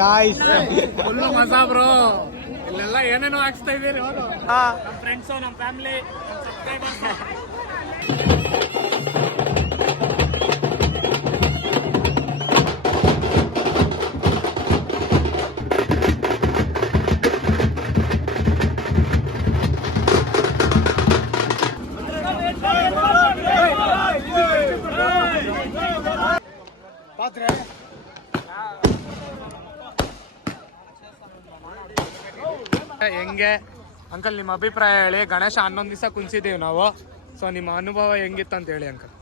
Guys full ಮಜಾ bro. ಇಲ್ಲೆಲ್ಲ ಏನೇನೋ ಹಾಕ್ಸ್ತಾ ಇದೀರಿ. ನಮ್ಮ ಫ್ರೆಂಡ್ಸು, ನಮ್ಮ ಫ್ಯಾಮಿಲಿ, ಹೆಂಗೆ ಅಂಕಲ್ ನಿಮ್ಮ ಅಭಿಪ್ರಾಯ ಹೇಳಿ. ಗಣೇಶ 11 ದಿವಸ ಕುಣಿಸಿದ್ದೀವಿ ನಾವು. ಸೊ ನಿಮ್ಮ ಅನುಭವ ಹೆಂಗಿತ್ತು ಅಂತ ಹೇಳಿ ಅಂಕಲ್.